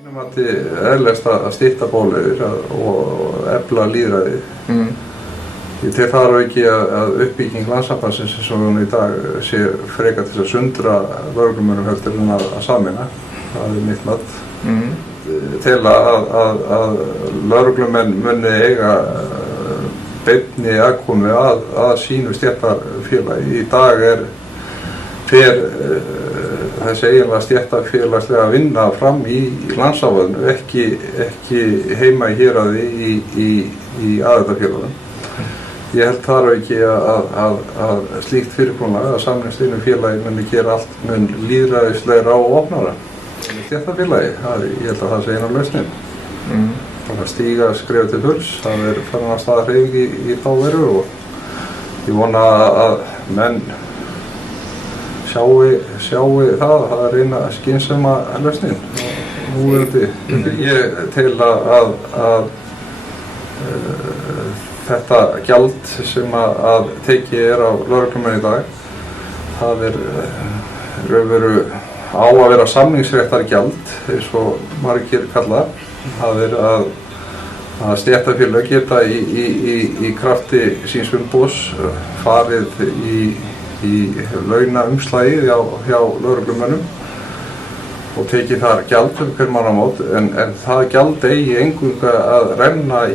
Mínum mati eðlilegast að stytta bóluleiðir og efla lýðræði. Ég tel þar að ekki að uppbygging Landssambandsins eins og hún í dag sé frekar til að sundra lögreglumönnum heldur en að sameina. Það mitt mat. Tel að lögreglumenn muni eiga beinni aðkomu að sínu stéttarfélagi. Í dag fer þessi eiginlega stéttarfélagslega vinna fram í landsáðinu, ekki heima í héraði í aðildarfélagum. Ég held þar ekki að slíkt fyrirkomulag að sameinast einu félagi muni gera allt mun lýðræðislegra og opnara. Stéttarfélagi, ég held að það sé eina lausnin. Það stíga skref til fulls, það farin af stað hreyfing í þá veru og ég vona að menn sjáu það reyna skynsema lausnin. Ég tel að þetta gjald sem að tekið af lögreglumenn í dag, það raunveru á að vera samningsréttargjald, eins og margir kalla. Það að stéttarfélög geta í krafti síns umboðs farið í launaumslagið hjá lögreglumönnum og tekið þar gjald hver mánaðamót, en það gjald eigi eingöngu að renna í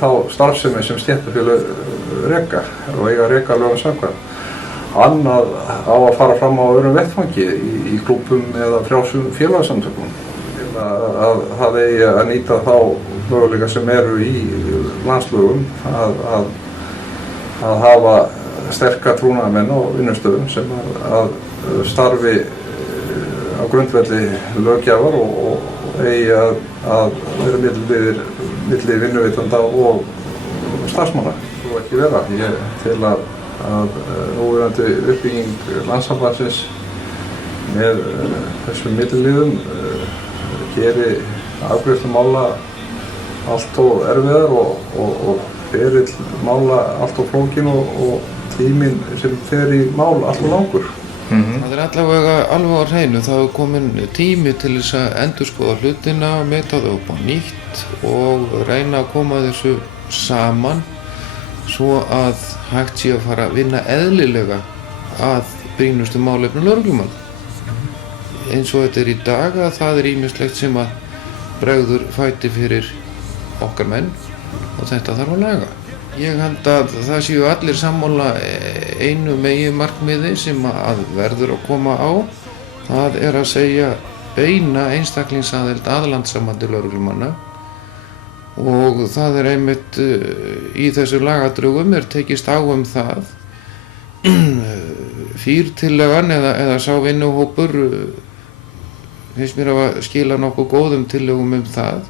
þá starfsemi sem stéttarfélög reka og eiga að reka lögum samkvæmt. Annað á að fara fram á öðrum vettvangi í klúbbum eða frjálsum félagasamtökum. Að það eigi að nýta þá möguleika sem eru í landslögum að hafa sterka trúnaðarmenn á vinnustöðum sem að starfi á grundvelli löggjafar og eigi að vera milli vinnuveitanda og starfsmanna. Svo ekki vera. Ég tel að núverandi uppbygging Landssambandsins með þessum milliliðum geri afgreiðslu mála allt of erfiðar og ferill mála allt of flókin og tíminn sem fer í mál allt of langur. Það allavega alveg á hreinu, það er komin tími til þess að endurskoða hlutina, meta þau upp á nýtt og reyna að koma þessu saman svo að hægt sé að fara að vinna eðlilega að brýnustu málefnum lögreglumanna. Eins og þetta í dag að það ýmislegt sem að bregður fæti fyrir okkar menn og þetta þarf að laga. Ég held að það séu allir sammála einu meginmarkmiði sem að verður að koma á. Það að segja beina einstaklingsaðild að Landssambandi lögreglumanna og það einmitt í þessu lagadrögum tekist á það. Fýrtillagan eða sá vinnuhópur finnst mér að skila nokkuð góðum tillögum það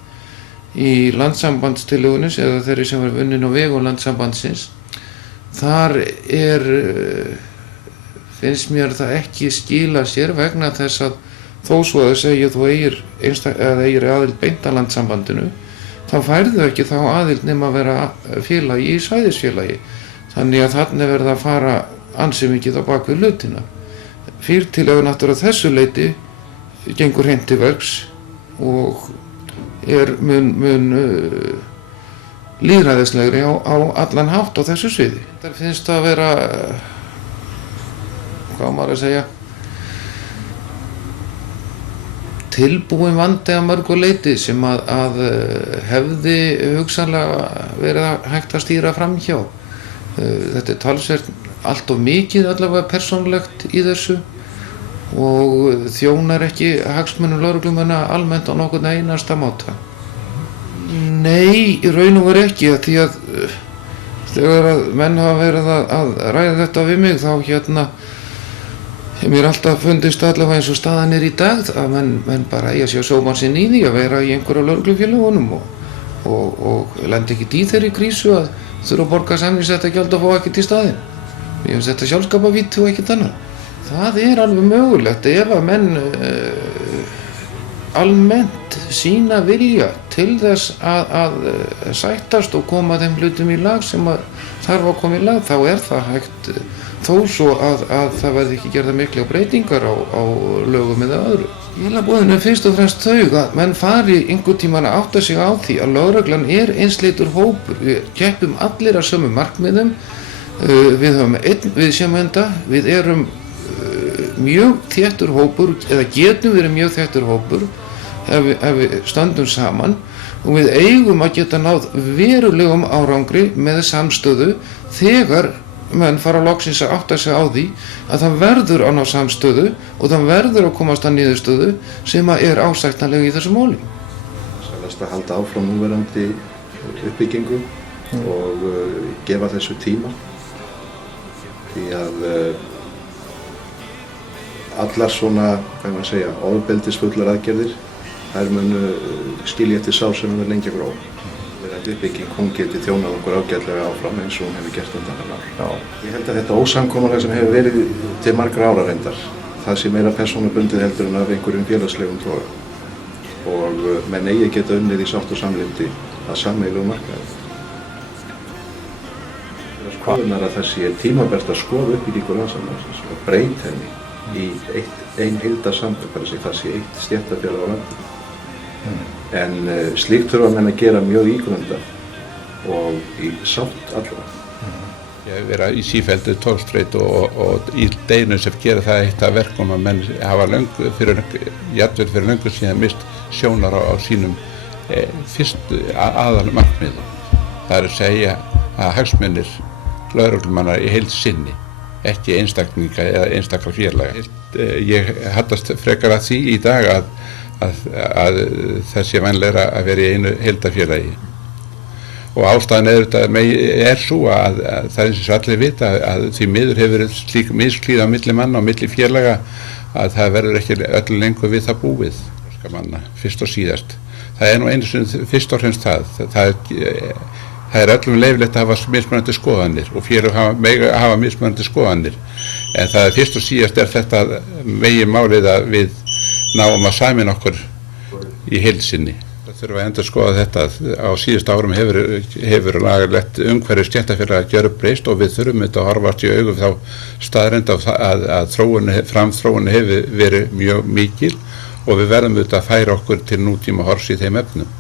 í landssambandstillögunni eða þeirri sem var unnin á vegum Landssambandsins. Þar finnst mér það ekki skila sér vegna þess að þó svo að segja þú eigir aðild beint að Landssambandinu, þá færðu ekki þá aðild nema að vera félagi í svæðisfélagi. Þannig að þarna verða að fara ansi mikið á bak við hlutina. Fýrtillagan aftur að þessu leyti gengur hreint til verks og mun lýðræðislegri á allan hátt á þessu sviði. Það finnst að vera, hvað maður að segja, tilbúin vandi að mörgu leyti sem að hefði hugsanlega verið hægt að stýra fram hjá. Þetta talsvert allt of mikið allavega persónulegt í þessu og þjónar ekki hagsmunum lögreglumanna almennt á nokkurn einasta máta. Nei, í raun og veru ekki, því að þegar að menn hafa verið að ræða þetta við mig þá mér alltaf fundist allavega eins og staðan í dag að menn bara eiga sér sómann sinn í því að vera í einhverja lögreglufélögunum og lendi ekkert í þeirri krísu að þurfa að borga samningsréttargjald og fá ekkert í staðinn. Mér finnst þetta sjálfskaparvíti og ekkert annað. Það alveg mögulegt ef að menn almennt sýna vilja til þess að sættast og koma þeim hlutum í lag sem að þarf að koma í lag, þá það hægt þó svo að það verði ekki gerða mikla breytingar á lögum eða öðru. Skilaboðin er fyrst og fremst þau að menn fari einhvern tímann að átta sig á því að lögreglan er einsleitur hópur. Við keppum allir að sömu markmiðum, við höfum einn viðsemjanda, við erum mjög þéttur hópur eða getum verið mjög þéttur hópur ef við stöndum saman og við eigum að geta náð verulegum árangri með samstöðu þegar menn fara loksins að átta sig á því að það verður að ná samstöðu og það verður að komast að niðurstöðu sem er ásættanleg í þessu máli. Sælast að halda áfram núverandi uppbyggingu og gefa þessu tíma því að allar svona, hvað maður segja, ofbeldisfullar aðgerðir þær munu skilja eftir sár sem er lengi að gróa. Verandi uppbygging, hún geti þjónað okkur ágætlega áfram eins og hún hefur gert undanfarnar ár. Ég held að þetta ósamkomulag sem hefur verið til margra ára reyndar, það sé meira persónubundið heldur en af einhverjum félagslegum toga. Og menn eigi geta unnið í sátt og samlyndi að sameiginlegum markmiðum. Skoðunar að það sé tímabært að skoða uppbyggingu landssambandsins og breyta henni í ein heildarsamtök, það sé eitt stéttarfélag á landinu. En slíkt þurfa menn að gera mjög ígrundað og í sátt allra. Ég hef verið í sífelldu togstreitu og í deginum sem gera það eitt af verkum að menn hafa jafnvel fyrir löngu síðan mist sjónar á sínum fyrstu aðal markmiðum. Það er að segja að hagsmunir lögreglumanna í heild sinni, ekki einstaklinga eða einstakra félaga. Ég hallast frekar að því í dag að það sé vænlegra að vera í einu heildarfélagi. Og ástæðan er svo að það er eins og allir vita að því miður hefur verið slík misklíð á milli manna og milli félaga að það verður ekki öllu lengur við það búið. Manna, fyrst og síðast. Það er nú einu sinni fyrst og fremst það er öllum leyfilegt að hafa mismunandi skoðanir og félög hafa mismunandi skoðanir. En það er fyrst og síðast er þetta meginmálið að við náum að sameina okkur í heild sinni. Það þurfa að endurskoða þetta. Á síðustu árum hefur lagalegt umhverfi stéttarfélaga gjörbreyst og við þurfum þetta að horfast í augum þá staðreynd að framþróunin hefur verið mjög mikil og við verðum auðvitað að færa okkur til nútíma horfs í þeim efnum.